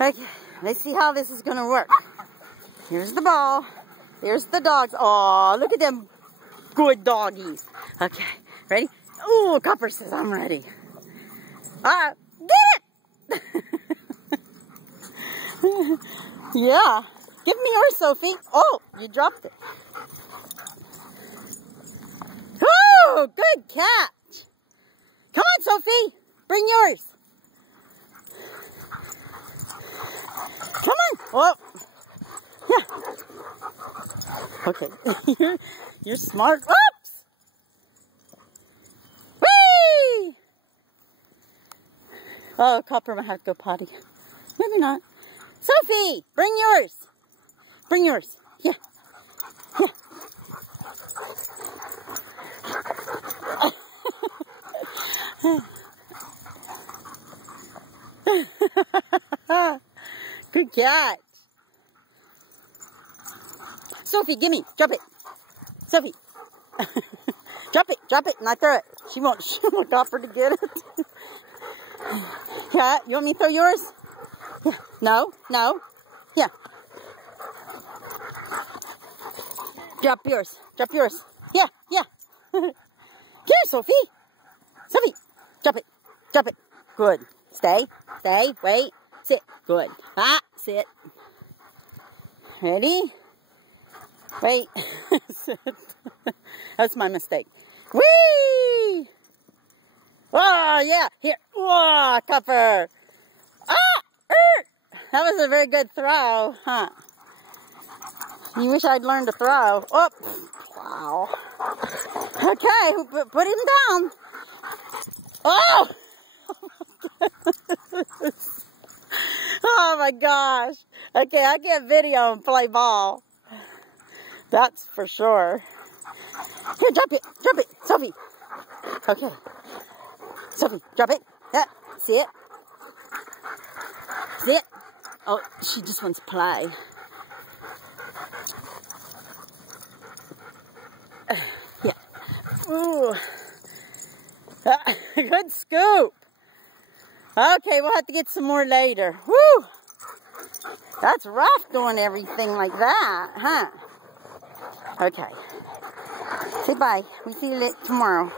Okay, let's see how this is going to work. Here's the ball. There's the dogs. Oh, look at them good doggies. Okay, ready? Oh, Copper says I'm ready. Get it! Yeah. Give me yours, Sophie. Oh, you dropped it. Oh, good catch. Come on, Sophie. Bring yours. Come on. Oh. Yeah. Okay. You're smart. Oops. Whee! Oh, Copper might have to go potty. Maybe not. Sophie, bring yours. Bring yours. Yeah. Yeah. Good catch. Sophie, gimme. Drop it. Sophie. Drop it, and I throw it. She won't Copper to get it. Yeah, you want me to throw yours? Yeah. No. Yeah. Drop yours. Yeah. Here, Sophie. Sophie, drop it. Good. Stay, wait, sit. Good. Sit. Ready? Wait. Sit. That's my mistake. Whee! Oh, yeah. Here. Whoa, Copper. That was a very good throw, huh? You wish I'd learned to throw. Oh, wow. Okay, put him down. Oh! Oh my gosh. Okay, I can't video and play ball. That's for sure. Here, drop it, Sophie. Okay. Sophie, drop it. Yeah, see it? See it? Oh, she just wants to play. Yeah. Ooh. Good scoop. Okay, we'll have to get some more later. Woo! That's rough doing everything like that, huh? Okay. Say bye. We see you tomorrow.